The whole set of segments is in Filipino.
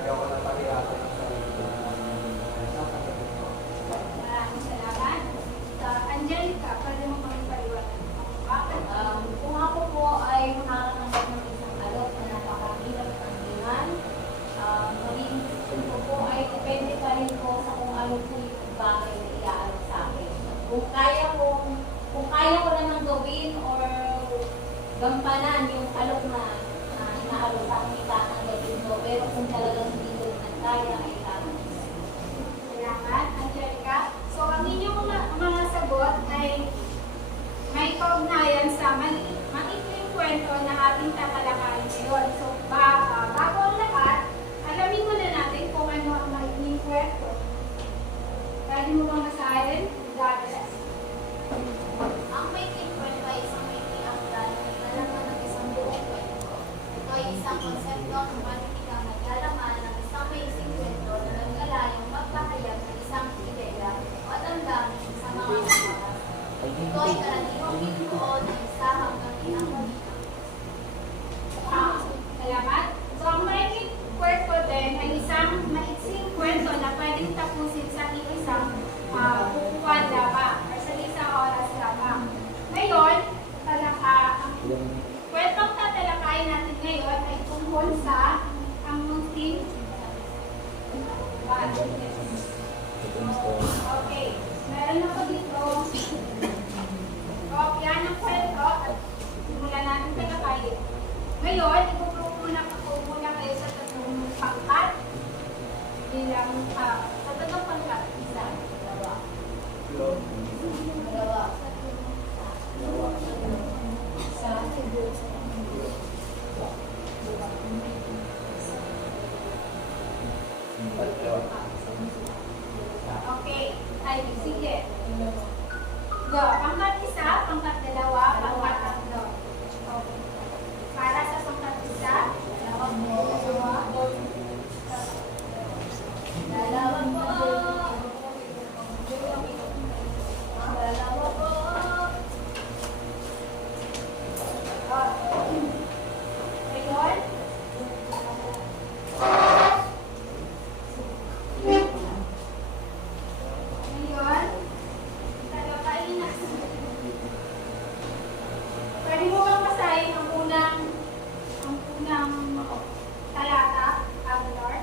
Ayaw ko na pahirapan ng sarili ko. Kung kaya ko naman gawin or gampanan yung kalok na inaarutan kita ng gawin ko, pero kung talagang hindi ko naman kaya, ay tama. Salamat, Angelica. So, ang inyong mga sagot ay may kaugnayan sa maikling kwento na ating tatalakayin ngayon. So, bago ang lahat, alamin muna natin kung ano ang maikling kwento. Pwede mo bang masahin? Goddess? Ang maikling kwento ay isang maikling akda na nalaman ng isang buong kwento. Ito ay isang konsepto kung bakit ika naglalaman ng isang maikling kwento na nagkalayong magpahayag ng isang ideya o damdamin sa mga kasakas. Ito ay karaniwang binubuo ng isa hanggang ilang kalinang. Salamat. So, ang maikling kwento din ay isang maiksing kwento na pwedeng tapusin sa isang bukuan lamang or sa isang oras lamang. Ngayon, ang kwentong tatalakayin natin ngayon ay tungkol sa ang munting Okay. Meron ako dito kopya ng kwento at simulan natin talakayin. Ngayon, ipupulong muna kayo sa tatlong pangkat bilang sa tatlong pangkat. Isa, dalawa. Okay. Ay, sige. Go. Pangkat isa, pangkat dalawa, pangkat tatlo. Okay. Para sa pangkat isa, dalawa po. Dalawa po. Dalawa po. Ngayon, talakayin natin. Pwede mo bang basahin ang unang talata, Aguilar?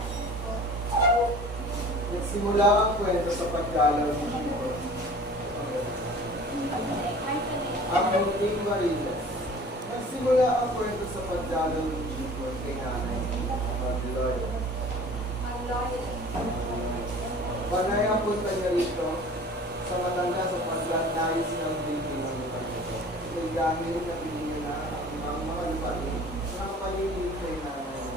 Nagsimula ang kwento sa pagdalaw ni Chico. Ang munting Marinas. Nagsimula ang kwento sa pagdalaw ni Chico kay nanay, Magloy. Panay ang punta niya rito sa matanda sa paglanais ng baby ng lupa nito. May gamit na binigyan na ang mga lupain na palilig kay nanay.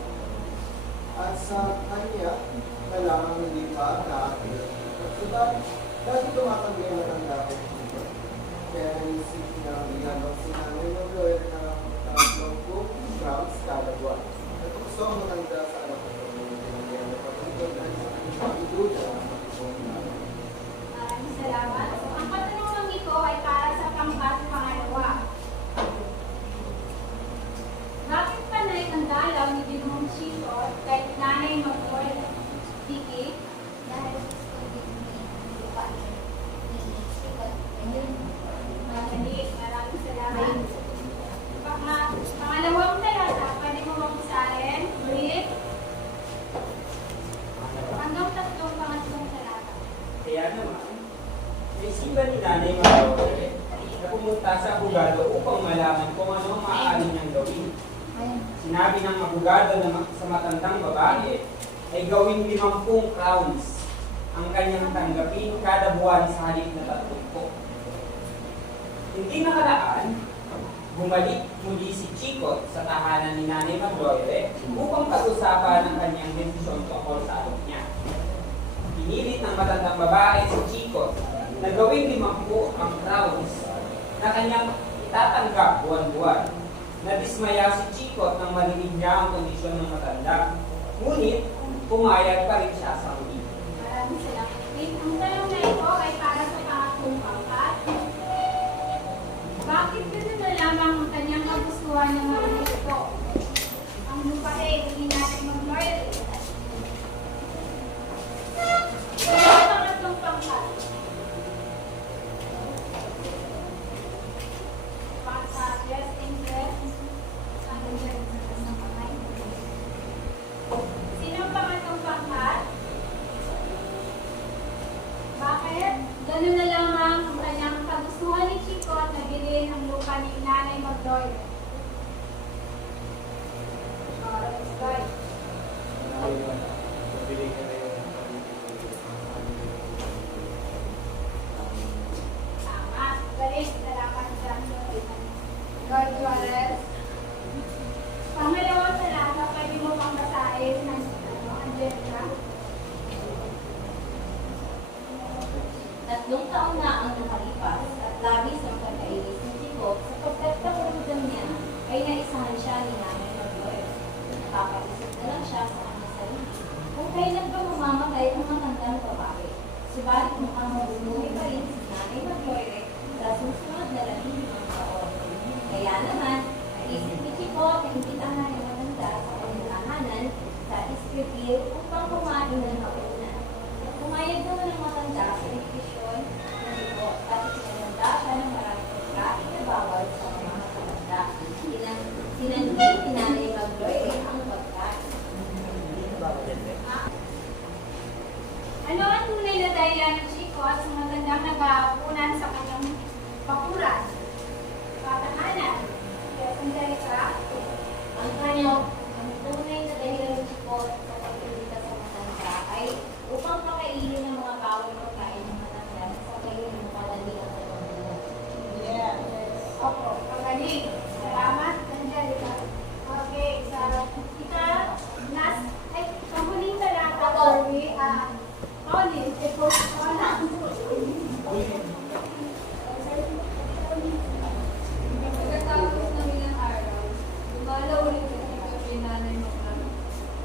At sa kanya, kailangan hindi pa nakakita. So, dati tumatanggi ang matanda ko. Kaya naisip niya ang ilanok si nanay Magloy na 30 grams kada buwan. At gusto ang matanda sa anak ko. Maraming salamat. So, ang katanungan nito ay para sa pangkat pangalawa. Bakit panay ang dalaw ni Ginoong Chico kay Nanay Magloy? Vicky? Dahil gusto din ni lupa ni Chico. Maraming salamat. Pangalawang talata, pwede mo mabusahin? Read. Hanggang pangatlong talata. Kaya naman, naisipan ni Nanay Magloy na pumunta sa abogado upang malaman kung ano ang maaari niyang gawin. Sinabi ng abogado na sa matandang babae ay gawing 50 crowns ang kanyang tanggapin kada buwan sa halip na 30. Hindi nakalaan, bumalik muli si Chico sa tahanan ni Nanay Magloy upang pag-usapan ang kanyang desisyon tungkol sa alok niya. Pinilit ng matandang babae si Chico na gawing 50 ang crowns na kanyang itatanggap buwan-buwan. Nadismaya si Chico nang marinig niya ang kondisyon ng matanda. Ngunit, pumayag pa rin siya sa huli. Maraming salamat. Ang tanong na ito ay para sa pangatlong pangkat. Bakit gano'n na lamang ang kanyang kagustuhan ng mga ito? Ang lupain ni Nanay Magloy. Ang pangatlong pangkat. Best interest. Sino ang pangatlong pangkat? Bakit? Ganun na lamang ang kanyang pa ni Nanay Magdoy. Let's go. Tama. Galing. Salamat sa Lord Juarez. Pangalawang talata, pwede mo pang basahin ng Angelica. 3 taon na ang nakalipas at labis ang pagkainis ni Jacob sapagkat pakiramdam niya ay naisahan siya ni Nanay Magdoy. Napapaisip na lang siya sa kanyang sarili kung kailan ba mamamatay ang matandang babae. Subalit mukhang mabubuhay pa rin si Nanay Magdoy sa susunod na 15 taon. Kaya naman, naisip ni Jacob na imbitahan ng matanda sa kanyang tahanan sa Israel upang kumain ng hapunan. Pumayag naman ng matanda sa invitasyon ng Jacob at isinanda siya ng maraming pagkain na bawal sa mga matanda. Sinandi ni Nanay Magdoy ang pagkain. Ano ang tunay na dahilan ng Jacob sa matandang nag-aapunan sa kanyang bakuran? Patahanan. Yes, Angelica. Ang tunay na dahilan ng Jacob sa pag-imbita sa matanda ay upang pakainin ng mga bawal pagkain ng matanda sa kayo ng madali ang pagkain. Yes. Opo, pagaling. Salamat, Angelica. Okay, sa last, ay, kamuling talata, Corby, Colin, Pagkatapos ng ilang araw, dumalaw ulit si Jacob kay Nanay Magdoy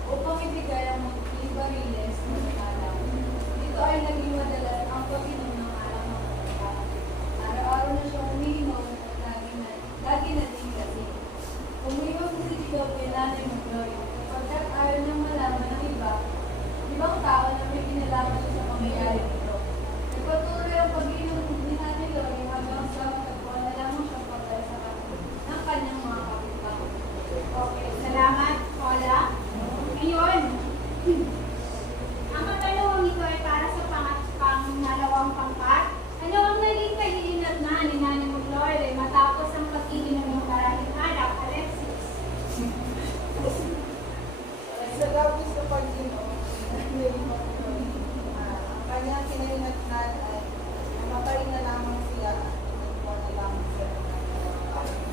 upang ibigay ang mga bariles na may alak. Dito ay naging madalas ang pag-inom ng alak ng matanda. Araw-araw na siya umiinom at lagi na din lasing. Umiiwas na si Jacob kay Nanay Magdoy sapagkat ayaw niyang malaman ng ibang tao na may kinalaman siya sa pangyayari nito. Nagpatuloy ang pag-inom ni Nanay Lori hanggang sa matagpuan na lamang siyang patay sa kanya ng kanyang mga kapitbahay. Okay, salamat, Paula. Ngayon, ang katanungan ito ay para sa pangalawang pangkat. Ano ang naging kahilinatnan ni Nanay Magdoy matapos ang pag-iinom ng maraming alak, Alexis? Sa labis na pag-inom, ang kanyang kinahinatnan ay namatay na lamang siya at nagpuan na lamang siya ng kanyang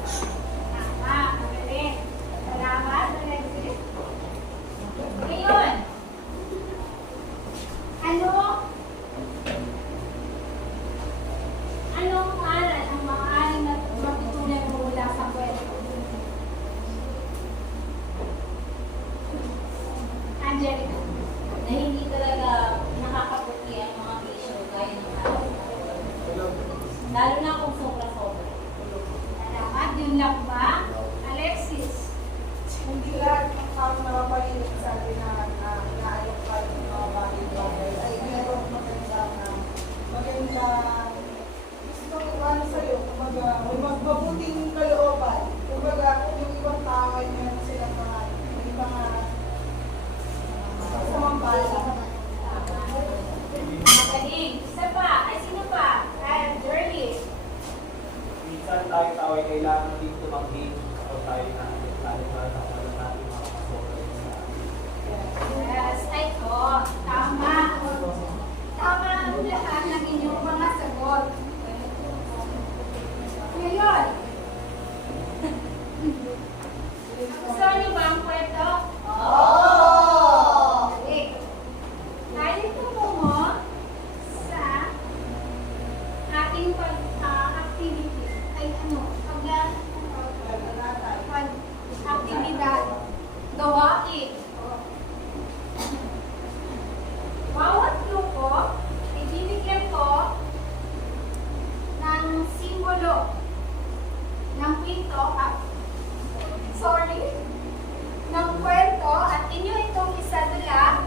Tama, magaling. Salamat, Alexis. Ngayon, anong aral ang maaaring matutunan mo mula sa kwento? Angelica. Na hindi talaga nakakaputi ang mga bisyo gaya ng araw. Lalo na kung sobra-sobra. Salamat, yun lang ba? Alexis. Hindi lahat ng tao na mapahilig sa atin na inaalok pa yung mga bagay-bagay ay meron magandang gusto ko ano sa'yo, kumbaga may mabuting kalooban. Kumbaga kung yung ibang tao ay meron silang mga masamang bala. Magaling. Isa pa. Ay, sino pa? Jerry. Minsan tayo ay kailangan din tumanggi o tayo na lalo na natin mga kasobrang sa Yes. Ay, tama. Tama ang lahat ng inyong mga sagot. Ngayon, gusto niyo ba ang kwento? Okay. Tayo tungo sa ating activity. Ay, aktibidad. Gawain. Bawat grupo, ibibigyan ko ng simbolo ng kwento ng kwento at inyo itong isadula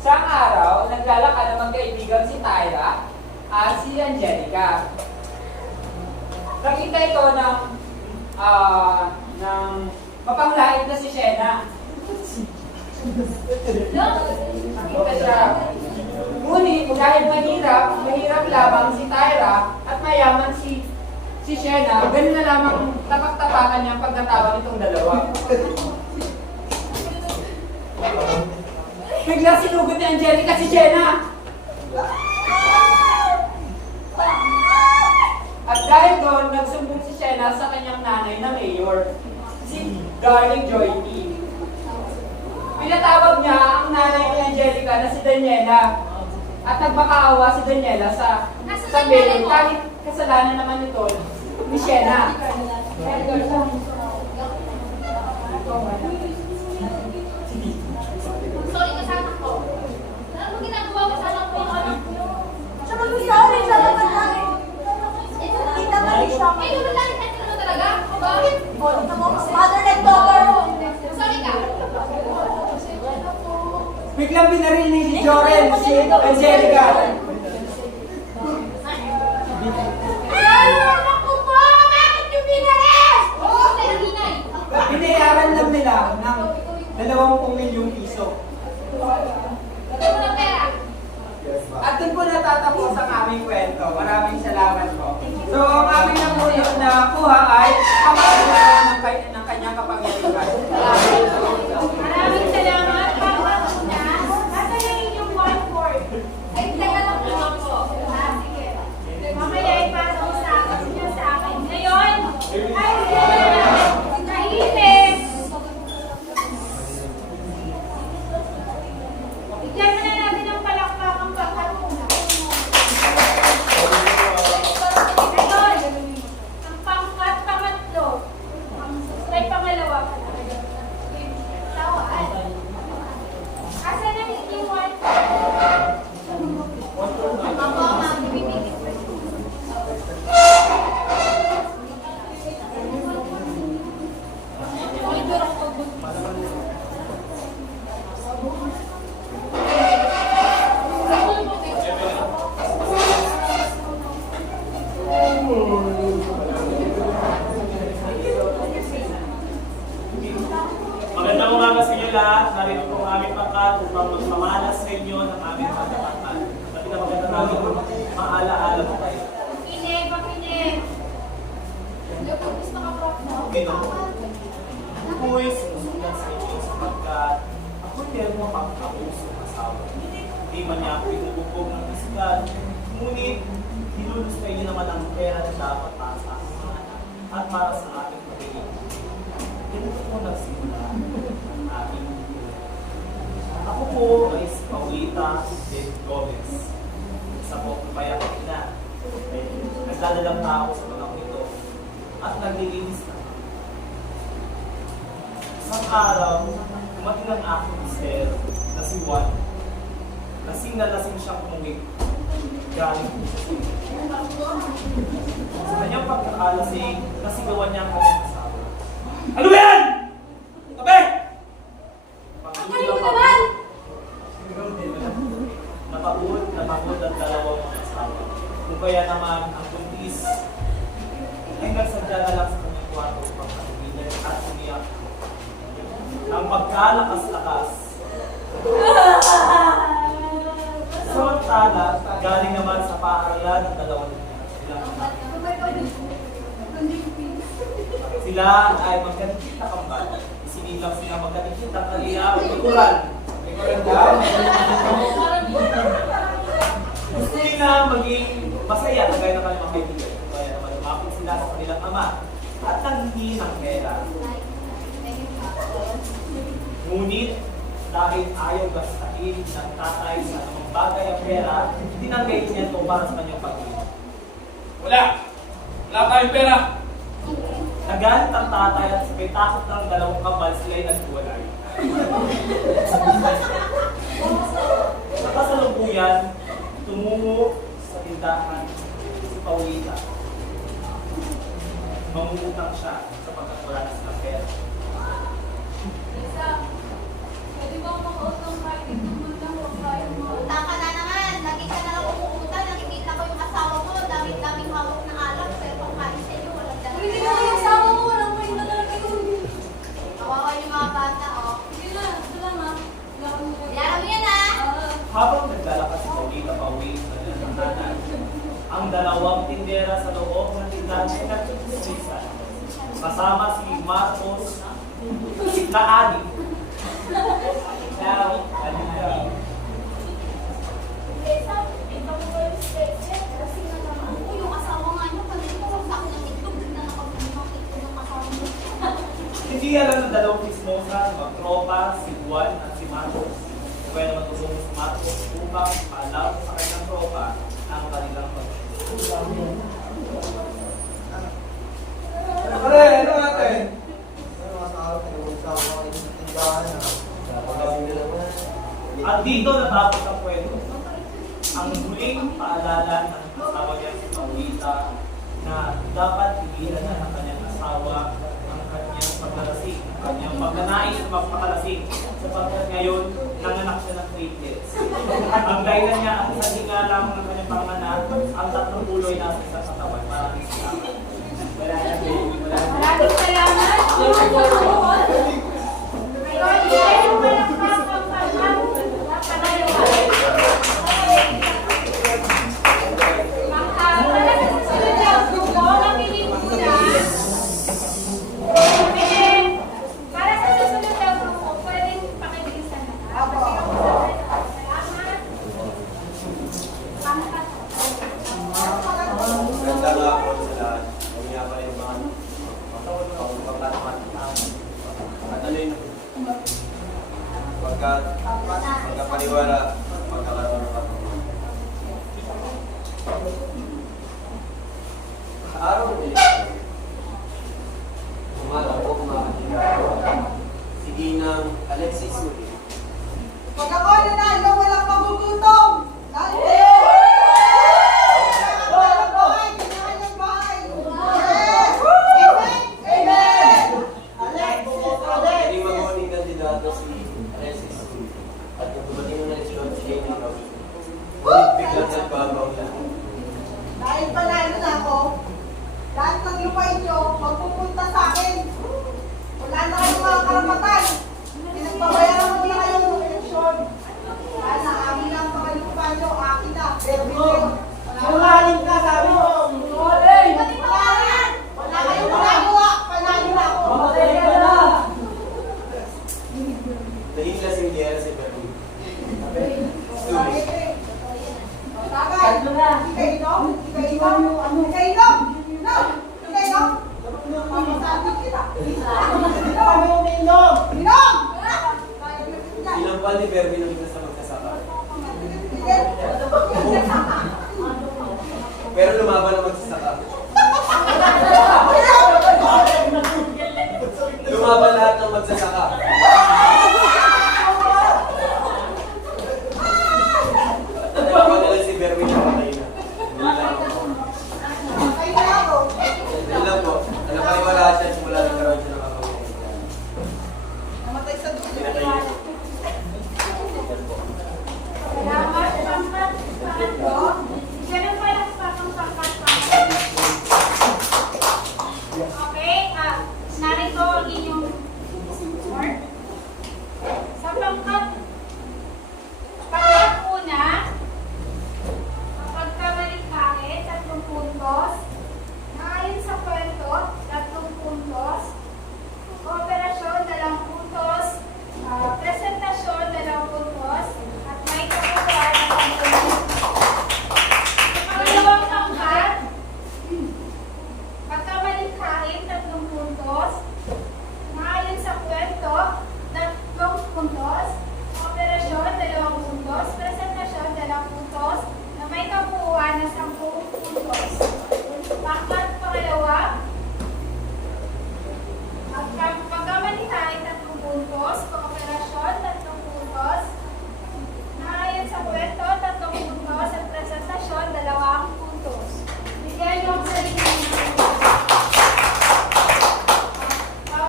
Isang araw, naglalakad ang magkaibigan si Tyra at si Angelica. Nakita ito ng mapanglait na si Shena. Nakita siya. Ngunit dahil mahirap lamang si Tyra at mayaman si Shena, ganun na lamang tapak-tapakan niya ang pagkatawa nitong dalawa. Bigla sinugod ni Angelica si Shena. At dahil doon, nagsumbong si Shena sa kanyang nanay na mayor, si Darling Joy P. Pinatawag niya ang nanay ni Angelica na si Daniela. At nagmakaawa si Daniela sa mayor kahit kasalanan naman ito ni Shena. Sorry ka sa anak ko. Ano mo ginagawa mo sa anak ko? Siya mag-sorry, siya mag-sorry. Kita ba ni siya? Eh, naman lang ka na talaga? Bakit? Mother and daughter. Sorry ka. Biglang binaril ni Jorel si Angelica. Ay, anak ko po! Bakit yung binalis? Oo, sa'yo, Ninay. Binayaran lang nila ng 20 milyong piso. Gusto mo ng pera? At doon po natatapos ang aming kwento. Maraming salamat po. So, ang aming nakuha ay ang ng kanyang kapangyarihan. Maraming salamat. Panguna, asa na inyong 1/4? Ay, teka lang po. Sige. Mamaya ipasa ko niyo sa akin. Ngayon, ay tahimik. Bigyan mo na natin ng palakpakang pagkatuna. Ngayon, ang pangatlo. Ay, pangalawa pa na. Tawaan. Asa na inyong 1/4? Ako, ma'am, bibigit ko. Magandang umaga sa inyo lahat. Narito po ang aming pangkat upang magmamalas sa inyo ng aming pagkakatan. At pinamaganda namin maalaala po kayo. Pakinig. Gusto ka po. Ako'y sinusundan sa inyo sapagkat ako'y meron mo pang-abuso ng asawa. Hindi man niya ako pinububog ng pisikal, ngunit nilulus na inyo naman ang pera na dapat para sa aking mga anak at para sa aking pagiging. Ganito po nagsimula ang aking buhay. Ako po ay si Paulita de Gomez. Isa po payak na. Nagdadalang tao sa mga ito at naglilinis na. Isang araw, dumating ang aking mister na si Juan. Lasing na lasing siyang umuwi. Galing po sa sila. Sa kanyang pagkakalasing, nasigawan niya ang kanyang asawa. Ano ba yan? Tabi! Ang galing mo naman! Napagod ang dalawang mga asawa. Kung kaya naman ang buntis ay nagsadya na lang sa kanyang kwarto upang katulinin at umiyak. Ang pagkalakas-lakas. Samantala, galing naman sa paaralan ng dalawang silang anak. Sila ay magkadikit na kambal. Isinilang sila magkadikit na kaliyaw. Ikuran. Ikuran daw. Gusto nila maging masaya kagaya ng kanilang kaibigan. Kaya naman lumapit sila sa kanilang ama at nanghingi ng pera. Ngunit dahil ayaw gastahin ng tatay sa anumang bagay ang pera, tinanggay niya ito para sa kanyang pag-ibig. Wala tayong pera. Nagalit ang tatay at sa takot ng dalawang kambal sila ay naghiwalay. Sa kasalukuyan, tumungo sa tindahan si Paulita. Mangungutang siya sapagkat wala na silang pera. Lisa, pwede bang makautang kahit ito man lang o kahit ang dalawang tindera sa loob ng tindahan ay nagtutulisa. Kasama si Marcos na adik. Now, ano na? Ikaw mo ba yung step-step? Kasi nga naman, yung asawa nga niyo, kanina ko sa akin ng itlog, bigla nakapagpunong itlog ng asawa mo. Hindi alam ng dalawang chismosa, magtropa, si Juan at si Marcos. Kaya naman tutulong si Marcos upang maalam sa kanyang tropa ang kanilang Pare, ano natin? Ano mas araw, pinag-usap ko kayo sa tindahan na. At dito natapos ang kwento. Ang huling paalala ng asawa niya si Paulita na dapat tigilan na ng kanyang asawa ang kanyang paglalasing, ang kanyang pagnanais na magpakalasing sapagkat ngayon nanganak siya ng triplets. Ang dahilan niya ang sa hinga lamang ng kanyang panganak, ang tatlong uloy nasa isang katawan. Maraming salamat. Wala na, babe. Wala na. Maraming salamat. Ngayon, tayo malakpak ang para sa susunod na grupo, napiling muna. Para sa susunod na grupo, pwedeng pakibilisan na. Ganda nga po sa lahat. Kami nga pala yung mga at ano yun? Pagkapaniwala, pagkakaroon ng katuwa. Araw ng eleksyon, umaga po si Ginang Alexis Uri. Pag ako nanalo, walang magugutom! Dante! Hindi mag-uling kandidato si Alexis Uri. At kung dumating ng eleksyon, si Ginang Alexis Uri. Biglang nagbabaw lang. Dahil panalo na ako, lahat ng lupain nyo magpupunta sa akin. Wala na kayong mga karapatan. Pinagbabayaran mo na kayo ng eleksyon. Dahil sa amin ang mga lupa nyo, akin na. Sinungaling ka, sabi mo. Wala yan! Wala kayong magagawa. Panalo na ako. Naging lasing niya si Bernie. Tagay! Ikainom? Ikainom? Ikainom? Ikainom? Mamasabit kita. Inom! Inom! Inampal ni Bernie nung isa sa magsasaka. Pero lumaban ang magsasaka. Lumaban lahat ng magsasaka.